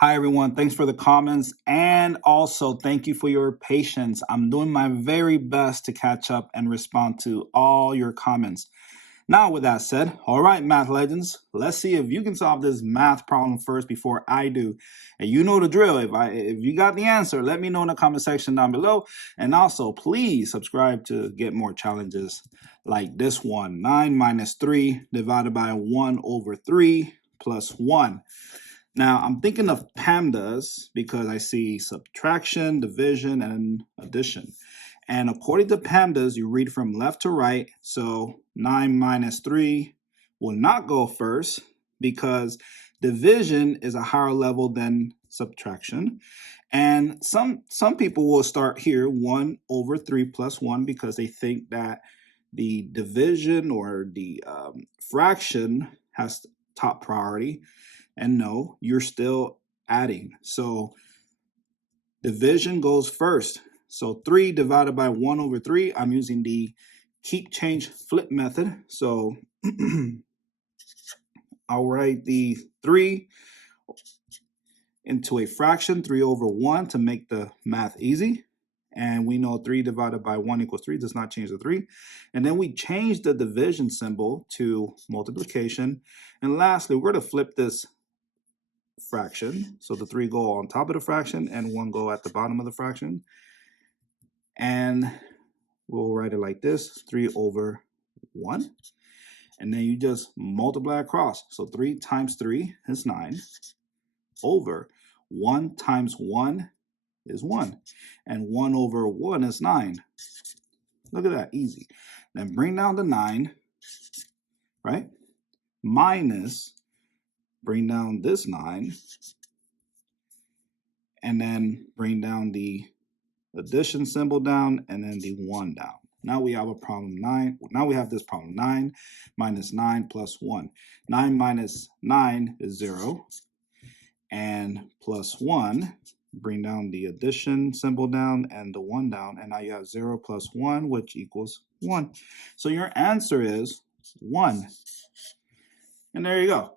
Hi, everyone. Thanks for the comments. And also, thank you for your patience. I'm doing my very best to catch up and respond to all your comments. Now, with that said, all right, math legends, let's see if you can solve this math problem first before I do. And you know the drill. If you got the answer, let me know in the comment section down below. And also, please subscribe to get more challenges like this one. 9 minus 3 divided by 1 over 3 plus 1. Now, I'm thinking of PEMDAS because I see subtraction, division, and addition. And according to PEMDAS, you read from left to right. So 9 minus 3 will not go first because division is a higher level than subtraction. And some people will start here, 1 over 3 plus 1, because they think that the division or the fraction has top priority. And no, you're still adding. So division goes first. So 3 divided by 1 over 3, I'm using the keep change flip method. So I'll write the 3 into a fraction, 3 over 1, to make the math easy. And we know 3 divided by 1 equals 3 does not change the 3. And then we change the division symbol to multiplication. And lastly, we're going to flip this fraction. So the 3 go on top of the fraction and 1 go at the bottom of the fraction. And we'll write it like this, 3 over 1. And then you just multiply across. So 3 times 3 is 9 over 1 times 1 is 1. And 1 over 1 is 9. Look at that, easy. Then bring down the 9, right? Minus, bring down this 9, and then bring down the addition symbol down, and then the 1 down. Now we have a problem 9. Now we have this problem 9 minus 9 plus 1. 9 minus 9 is 0. And plus 1, bring down the addition symbol down and the 1 down. And now you have 0 plus 1, which equals 1. So your answer is 1. And there you go.